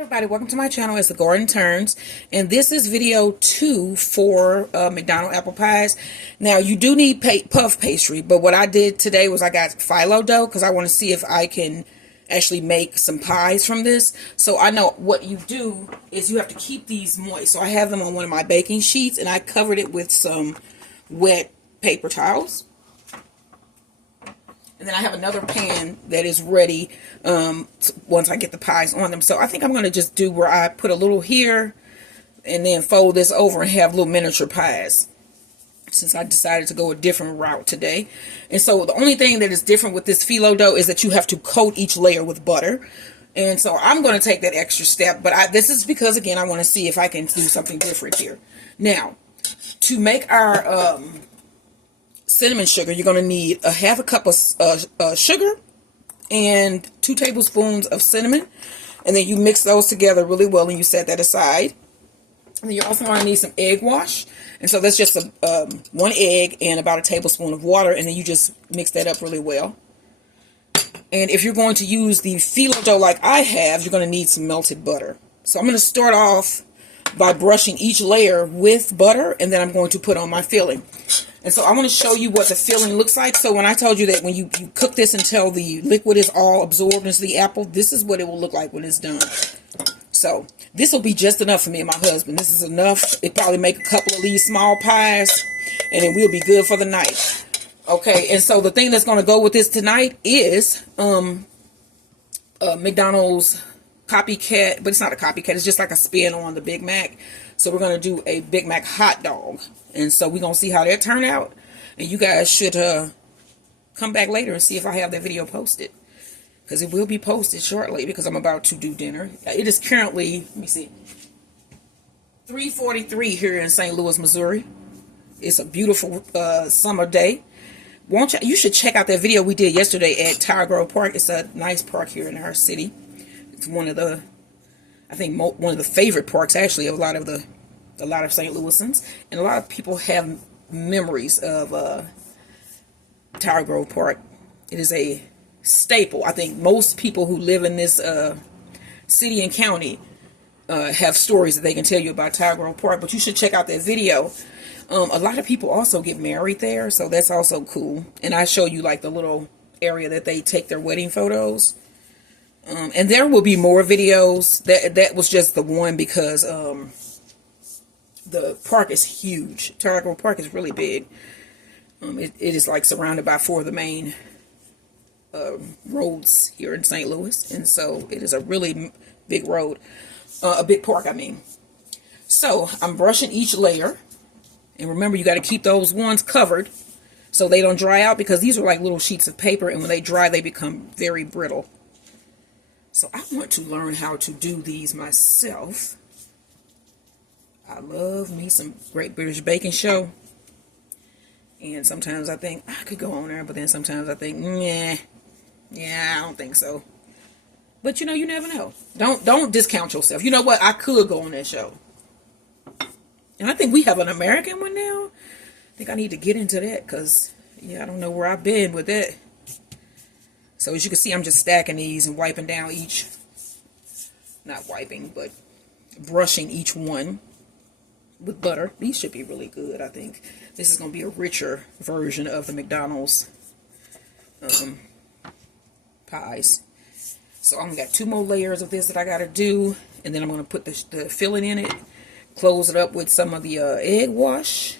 Everybody, welcome to my channel. It's the Garden Turns, and this is video 2 for McDonald's apple pies. Now, you do need puff pastry, but what I did today was I got phyllo dough because I want to see if I can actually make some pies from this. So I know what you do is you have to keep these moist. So I have them on one of my baking sheets, and I covered it with some wet paper towels. And then I have another pan that is ready once I get the pies on them. So I think I'm going to just do where I put a little here and then fold this over and have little miniature pies, since I decided to go a different route today. And so the only thing that is different with this phyllo dough is that you have to coat each layer with butter. And so I'm going to take that extra step. But this is because, again, I want to see if I can do something different here. Now, to make our cinnamon sugar, you're going to need a half a cup of sugar and 2 tablespoons of cinnamon, and then you mix those together really well and you set that aside. And then you're also going to need some egg wash, and so that's just 1 egg and about a tablespoon of water, and then you just mix that up really well. And if you're going to use the phyllo dough like I have, you're going to need some melted butter. So I'm going to start off by brushing each layer with butter, and then I'm going to put on my filling. And so I want to show you what the filling looks like. So when I told you that when you cook this until the liquid is all absorbed into the apple, this is what it will look like when it's done. So this will be just enough for me and my husband. This is enough. It probably make a couple of these small pies, and then we'll be good for the night. Okay, and so the thing that's going to go with this tonight is McDonald's Copycat, but it's not a copycat. It's just like a spin on the Big Mac. So we're going to do a Big Mac hot dog. And so we're going to see how that turn out. And you guys should come back later and see if I have that video posted, because it will be posted shortly, because I'm about to do dinner. It is currently, let me see, 3:43 here in St. Louis, Missouri. It's a beautiful summer day. You should check out that video we did yesterday at Tower Grove Park. It's a nice park here in our city. It's one of the, I think, one of the favorite parks, actually, of a lot of St. Louisans, and a lot of people have memories of Tower Grove Park. It is a staple. I think most people who live in this city and county have stories that they can tell you about Tower Grove Park. But you should check out that video. A lot of people also get married there, so that's also cool. And I show you like the little area that they take their wedding photos. And there will be more videos. That was just the one, because the park is huge. Tower Grove Park is really big. It is like surrounded by 4 of the main roads here in St. Louis, and so it is a really big road, a big park, I mean. So I'm brushing each layer, and remember, you got to keep those ones covered so they don't dry out, because these are like little sheets of paper, and when they dry, they become very brittle. So I want to learn how to do these myself. I love me some Great British Baking Show. And sometimes I think I could go on there, but then sometimes I think, yeah, I don't think so. But you know, you never know. Don't discount yourself. You know what? I could go on that show. And I think we have an American one now. I think I need to get into that, because, yeah, I don't know where I've been with that. So as you can see, I'm just stacking these and wiping down each, not wiping, but brushing each one with butter. These should be really good, I think. This is going to be a richer version of the McDonald's pies. So I've got 2 more layers of this that I got to do, and then I'm going to put the filling in it, close it up with some of the egg wash.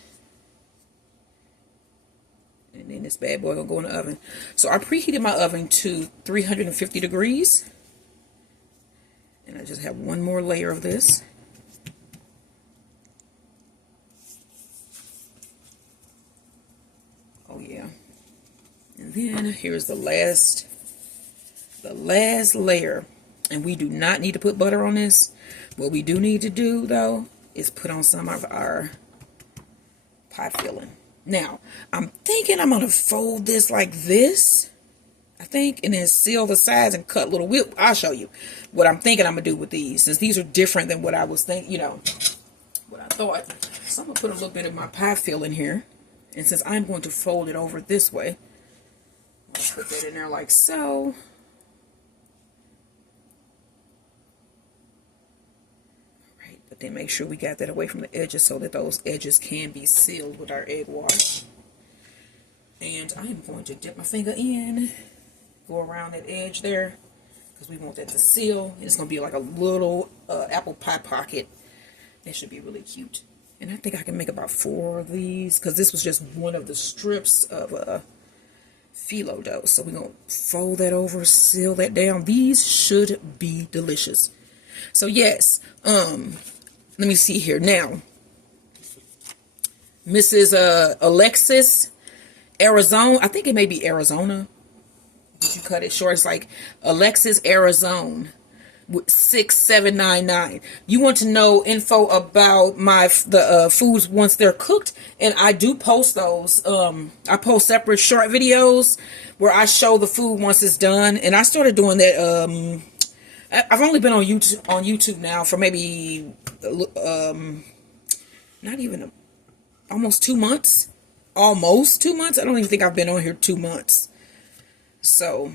And then this bad boy gonna go in the oven. So I preheated my oven to 350 degrees. And I just have 1 more layer of this. Oh yeah. And then here's the last layer. And we do not need to put butter on this. What we do need to do, though, is put on some of our pie filling. Now, I'm thinking I'm going to fold this like this, I think, and then seal the sides and cut little whip. I'll show you what I'm thinking I'm going to do with these, since these are different than what I was thinking, you know, what I thought. So I'm going to put a little bit of my pie filling here, and since I'm going to fold it over this way, I'll put that in there like so. But then make sure we got that away from the edges so that those edges can be sealed with our egg water. And I am going to dip my finger in, go around that edge there, because we want that to seal. It's going to be like a little apple pie pocket. That should be really cute. And I think I can make about 4 of these, because this was just one of the strips of phyllo dough. So we're going to fold that over, seal that down. These should be delicious. So yes, let me see here. Now, Mrs. Alexis, Arizona. I think it may be Arizona. Did you cut it short? It's like Alexis, Arizona. 6799. You want to know info about the foods once they're cooked, and I do post those. I post separate short videos where I show the food once it's done, and I started doing that. I've only been on YouTube now for maybe not even almost 2 months. Almost 2 months. I don't even think I've been on here 2 months. So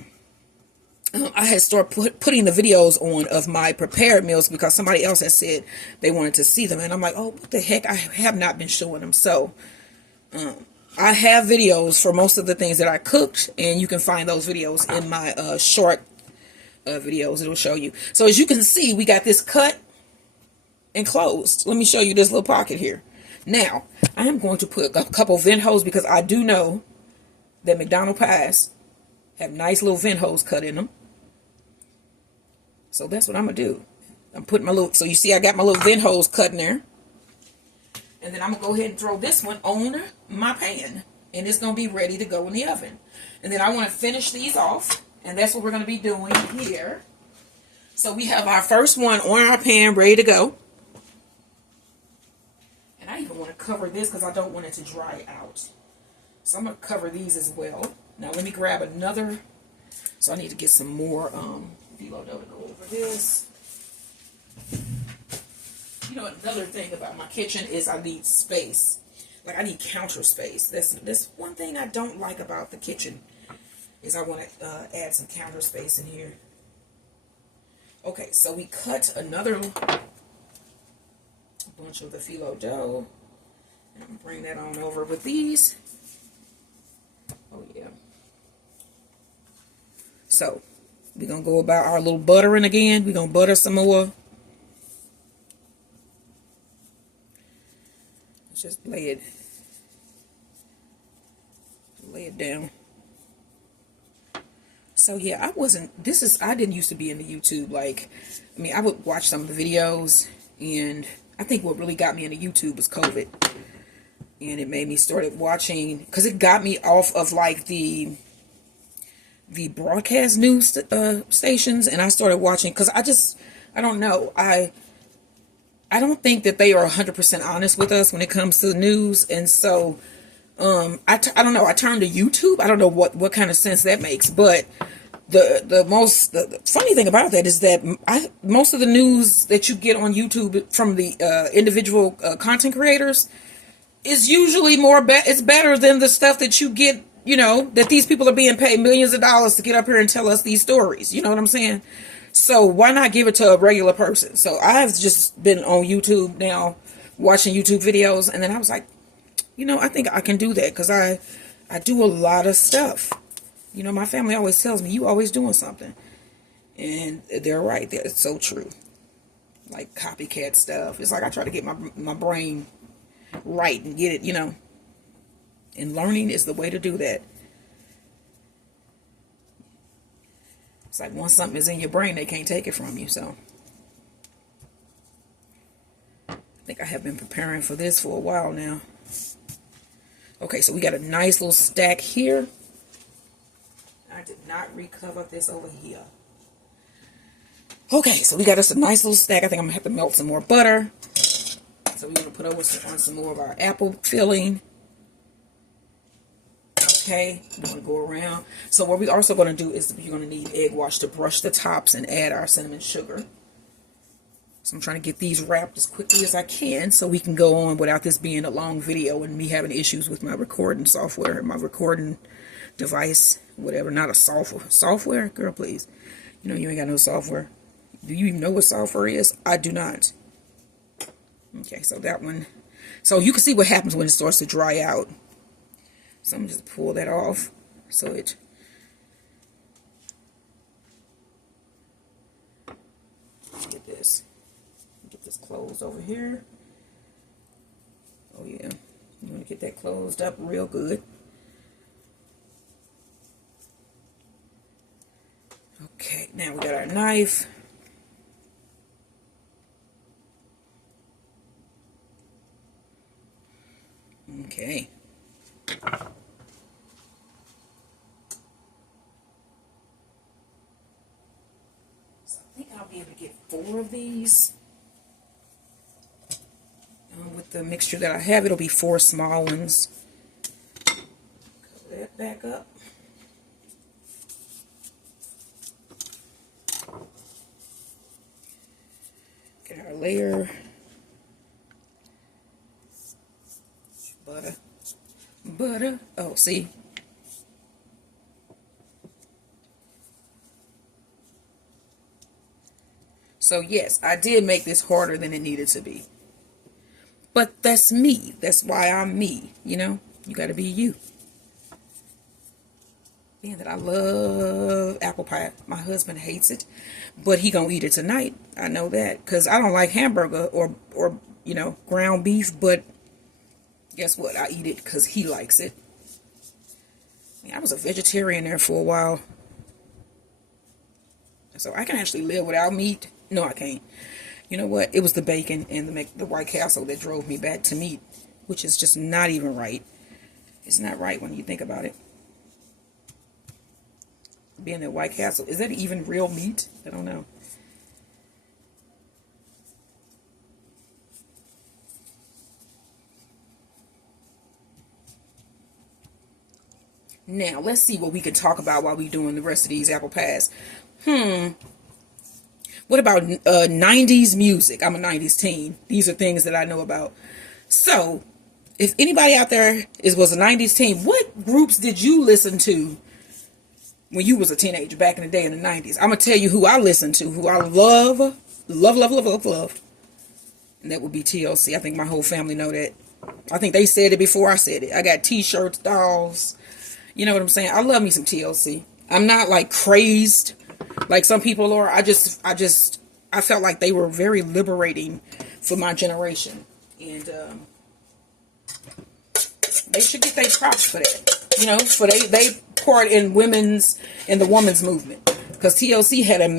I had started putting the videos on of my prepared meals because somebody else had said they wanted to see them. And I'm like, oh, what the heck? I have not been showing them. So I have videos for most of the things that I cooked. And you can find those videos in my short videos. It'll show you. So as you can see, we got this cut and closed. Let me show you this little pocket here. Now, I am going to put a couple vent holes because I do know that McDonald's pies have nice little vent holes cut in them. So that's what I'm going to do. I'm putting my little, so you see I got my little vent holes cut in there. And then I'm going to go ahead and throw this one on my pan. And it's going to be ready to go in the oven. And then I want to finish these off. And that's what we're going to be doing here. So we have our first one on our pan ready to go. And I even want to cover this because I don't want it to dry out. So I'm going to cover these as well. Now let me grab another. So I need to get some more phyllo dough to go over this. You know, another thing about my kitchen is I need space. Like I need counter space. That's one thing I don't like about the kitchen is I want to add some counter space in here. Okay, so we cut another bunch of the phyllo dough. And I'm going to bring that on over with these. Oh, yeah. So, we're going to go about our little buttering again. We're going to butter some more. Let's just lay it down. So, yeah, I didn't used to be into YouTube. Like, I mean, I would watch some of the videos, and I think what really got me into YouTube was COVID. And it made me started watching, because it got me off of like the broadcast news stations, and I started watching, because I don't know, I don't think that they are 100% honest with us when it comes to the news. And so I don't know, I turned to YouTube. I don't know what kind of sense that makes, but the funny thing about that is that most of the news that you get on YouTube from the individual content creators is usually it's better than the stuff that you get, you know, that these people are being paid millions of dollars to get up here and tell us these stories. You know what I'm saying? So why not give it to a regular person? So I've just been on YouTube now, watching YouTube videos, and then I was like, you know, I think I can do that because I do a lot of stuff. You know, my family always tells me, you always doing something. And they're right. It's so true. Like copycat stuff. It's like I try to get my brain right and get it, you know. And learning is the way to do that. It's like once something is in your brain, they can't take it from you. So I think I have been preparing for this for a while now. Okay, so we got a nice little stack here. I did not recover this over here. Okay, so we got us a nice little stack. I think I'm going to have to melt some more butter. So we're going to put over on some more of our apple filling. Okay, we're going to go around. So what we're also going to do is you're going to need egg wash to brush the tops and add our cinnamon sugar. So I'm trying to get these wrapped as quickly as I can so we can go on without this being a long video and me having issues with my recording software, my recording device, whatever. Not a software? Girl, please. You know you ain't got no software. Do you even know what software is? I do not. Okay, so that one. So you can see what happens when it starts to dry out. So I'm just pull that off. So it. Get this. Get this closed over here. Oh yeah. You want to get that closed up real good. Okay, now we got our knife. Okay. So I think I'll be able to get 4 of these. With the mixture that I have, it'll be 4 small ones. Cover that back up. Get our layer. Butter. Butter. Oh, see? So, yes, I did make this harder than it needed to be. But that's me. That's why I'm me, you know? You got to be you. And that I love apple pie. My husband hates it, but he gonna eat it tonight. I know that, because I don't like hamburger or you know, ground beef, but guess what? I eat it because he likes it. I was a vegetarian there for a while. So I can actually live without meat. No, I can't. You know what? It was the bacon and the White Castle that drove me back to meat, which is just not even right. It's not right when you think about it. Being at White Castle, is that even real meat? I don't know. Now, let's see what we can talk about while we're doing the rest of these apple pies. What about 90s music? I'm a 90s teen. These are things that I know about. So, if anybody out there was a 90s teen, what groups did you listen to when you was a teenager back in the day in the 90s? I'm going to tell you who I listened to, who I love. And that would be TLC. I think my whole family know that. I think they said it before I said it. I got t-shirts, dolls. You know what I'm saying? I love me some TLC. I'm not like crazed like some people are. I felt like they were very liberating for my generation. And they should get their props for that. You know, for they part in the women's movement. Because TLC had a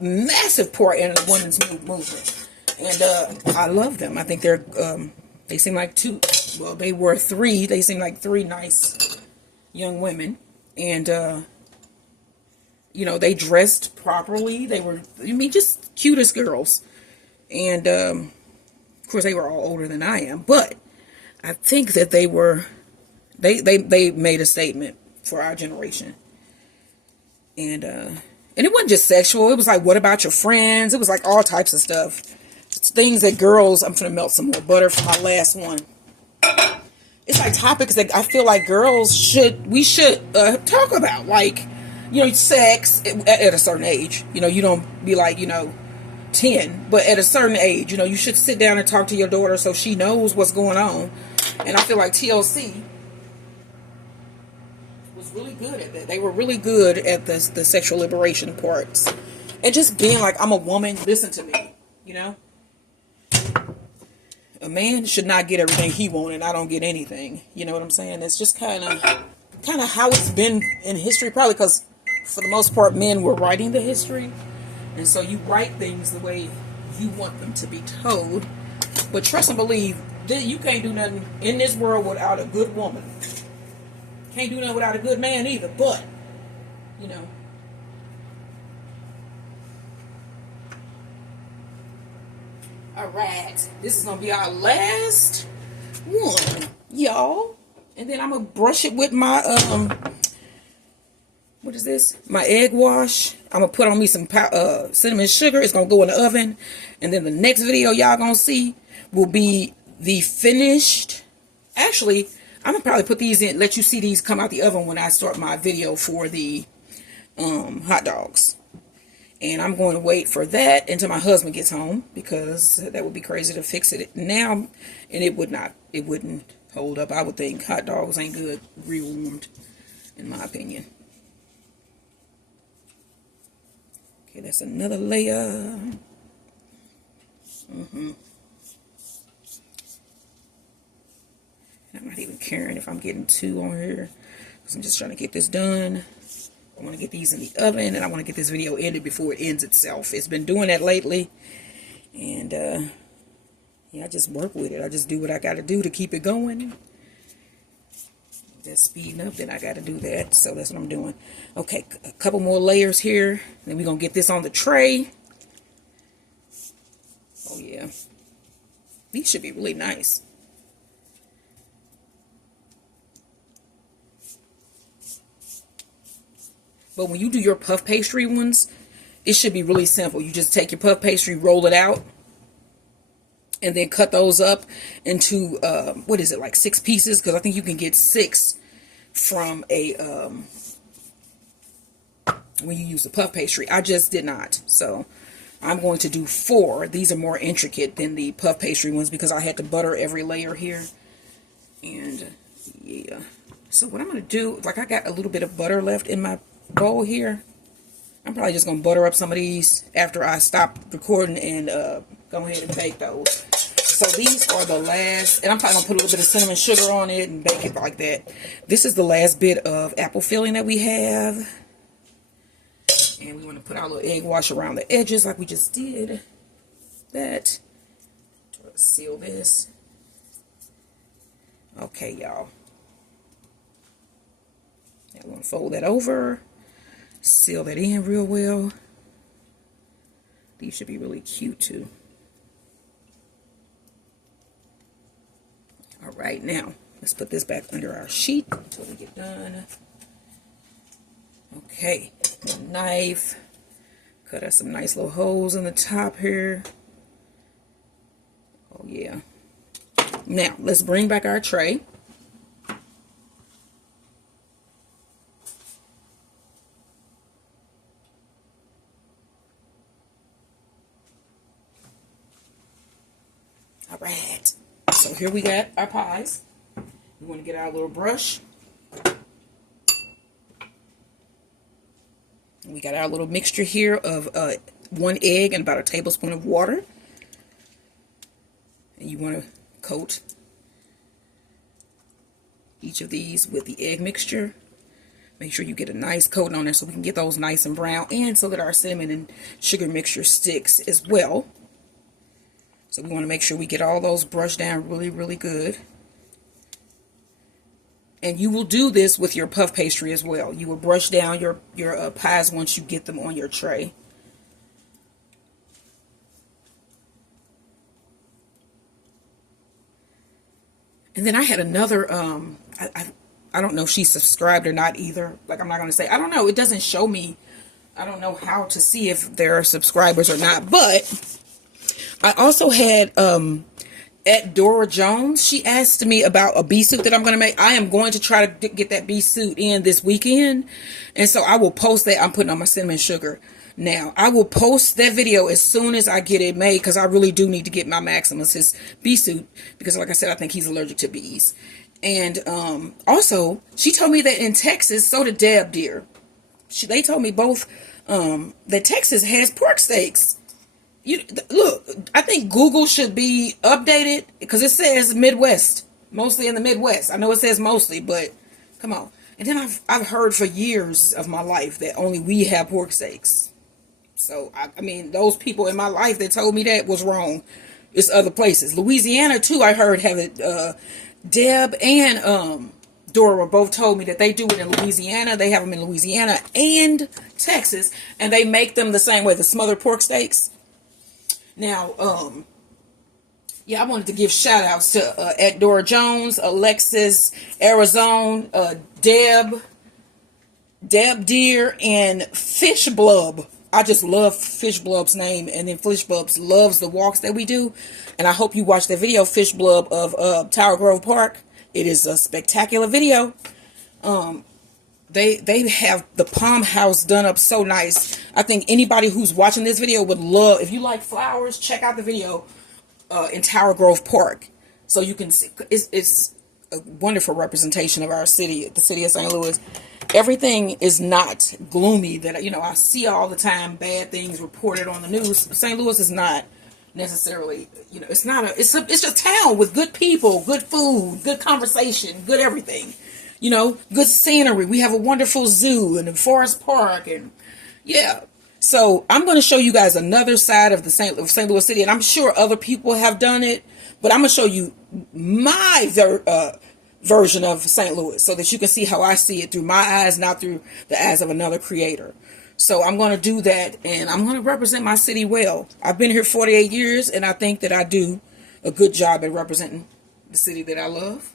massive part in the women's movement. And I love them. I think they seem like they were 3. They seem like 3 nice young women. And, you know, they dressed properly. They were, just cutest girls. And, of course, they were all older than I am. But I think that they made a statement for our generation. And it wasn't just sexual. It was like, what about your friends? It was like all types of stuff. It's things that girls, I'm going to melt some more butter for my last one. It's like topics that I feel like girls should talk about. Like, sex at a certain age. You don't be like, 10. But at a certain age, you should sit down and talk to your daughter so she knows what's going on. And I feel like TLC was really good at that. They were really good at the sexual liberation parts. And just being like, I'm a woman, listen to me, A man should not get everything he wants and I don't get anything. You know what I'm saying? It's just kind of how it's been in history, probably because for the most part men were writing the history. And so you write things the way you want them to be told. But trust and believe that you can't do nothing in this world without a good woman. Can't do nothing without a good man either. But, Alright. This is going to be our last one, y'all. And then I'm going to brush it with my, what is this? My egg wash. I'm going to put on me some cinnamon sugar. It's going to go in the oven. And then the next video y'all going to see will be the finished. Actually, I'm going to probably put these in, let you see these come out the oven when I start my video for the hot dogs. And I'm going to wait for that until my husband gets home, because that would be crazy to fix it now, and it wouldn't hold up. I would think hot dogs ain't good rewarmed, in my opinion. Okay, that's another layer. I'm not even caring if I'm getting 2 on here, because I'm just trying to get this done. I want to get these in the oven, and I want to get this video ended before it ends itself. It's been doing that lately, and yeah, I just work with it. I just do what I got to do to keep it going. If that's speeding up, then I got to do that. So that's what I'm doing. Okay, a couple more layers here. Then we're going to get this on the tray. Oh, yeah. These should be really nice. But when you do your puff pastry ones, it should be really simple. You just take your puff pastry, roll it out, and then cut those up into, what is it, like 6 pieces? Because I think you can get 6 from a, when you use the puff pastry. I just did not. So I'm going to do 4. These are more intricate than the puff pastry ones, because I had to butter every layer here. And, yeah. So what I'm going to do, like I got a little bit of butter left in my bowl here. I'm probably just gonna butter up some of these after I stop recording and go ahead and bake those. So these are the last, and I'm probably gonna put a little bit of cinnamon sugar on it and bake it like that. This is the last bit of apple filling that we have, and we want to put our little egg wash around the edges like we just did. That. Try to seal this. Okay, y'all. I'm gonna fold that over. Seal that in real well. These should be really cute too. All right, now let's put this back under our sheet until we get done. Okay, knife. Cut us some nice little holes in the top here. Oh yeah. Now let's bring back our tray. All right, so here we got our pies. We want to get our little brush. We got our little mixture here of 1 egg and about a tablespoon of water. And you want to coat each of these with the egg mixture. Make sure you get a nice coating on there so we can get those nice and brown, and so that our cinnamon and sugar mixture sticks as well. So we want to make sure we get all those brushed down really, really good. And you will do this with your puff pastry as well. You will brush down your pies once you get them on your tray. And then I had another, I don't know if she's subscribed or not either. Like, I'm not going to say, I don't know. It doesn't show me. I don't know how to see if there are subscribers or not. But I also had at Dora Jones. She asked me about a bee suit that I'm going to make. I am going to try to get that bee suit in this weekend. And so I will post that. I'm putting on my cinnamon sugar now. I will post that video as soon as I get it made, because I really do need to get my Maximus his bee suit, because like I said, I think he's allergic to bees. And also, she told me that in Texas, so did Deb dear. They told me both that Texas has pork steaks. Look, I think Google should be updated, because it says Midwest, mostly in the Midwest. I know it says mostly, but come on. And then I've heard for years of my life that only we have pork steaks. So, I mean, those people in my life that told me that was wrong. It's other places. Louisiana, too, I heard have it. Deb and Dora both told me that they do it in Louisiana. They have them in Louisiana and Texas, and they make them the same way, the smothered pork steaks. Now, yeah, I wanted to give shout outs to at Dora Jones, Alexis, Arizona, Deb Deer, and Fish Blub. I just love Fish Blub's name, and then Fish Blub loves the walks that we do. And I hope you watch that video, Fish Blub of Tower Grove Park. It is a spectacular video. They have the Palm House done up so nice. I think anybody who's watching this video would love, if you like flowers, check out the video in Tower Grove Park. So you can see, it's a wonderful representation of our city, the city of St. Louis. Everything is not gloomy that, you know, I see all the time, bad things reported on the news. St. Louis is not necessarily, you know, it's not it's just a town with good people, good food, good conversation, good everything. You know, good scenery. We have a wonderful zoo and a forest park, and yeah. So I'm going to show you guys another side of the St. Louis City, and I'm sure other people have done it, but I'm going to show you my version of St. Louis so that you can see how I see it through my eyes, not through the eyes of another creator. So I'm going to do that, and I'm going to represent my city well. I've been here 48 years, and I think that I do a good job at representing the city that I love.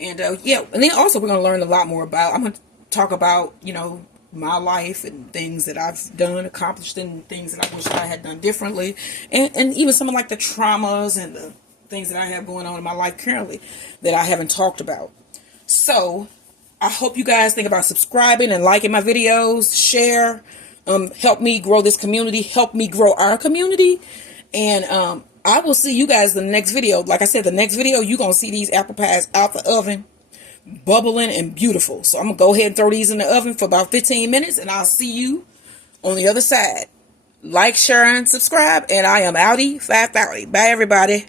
And yeah, and then also we're going to learn a lot more about, I'm going to talk about, you know, my life and things that I've done, accomplished, and things that I wish I had done differently. And even some of like the traumas and the things that I have going on in my life currently that I haven't talked about. So I hope you guys think about subscribing and liking my videos, share, help me grow this community, help me grow our community. And I will see you guys in the next video. Like I said, the next video, you're going to see these apple pies out the oven, bubbling and beautiful. So I'm going to go ahead and throw these in the oven for about 15 minutes, and I'll see you on the other side. Like, share, and subscribe, and I am outie 530. Bye, everybody.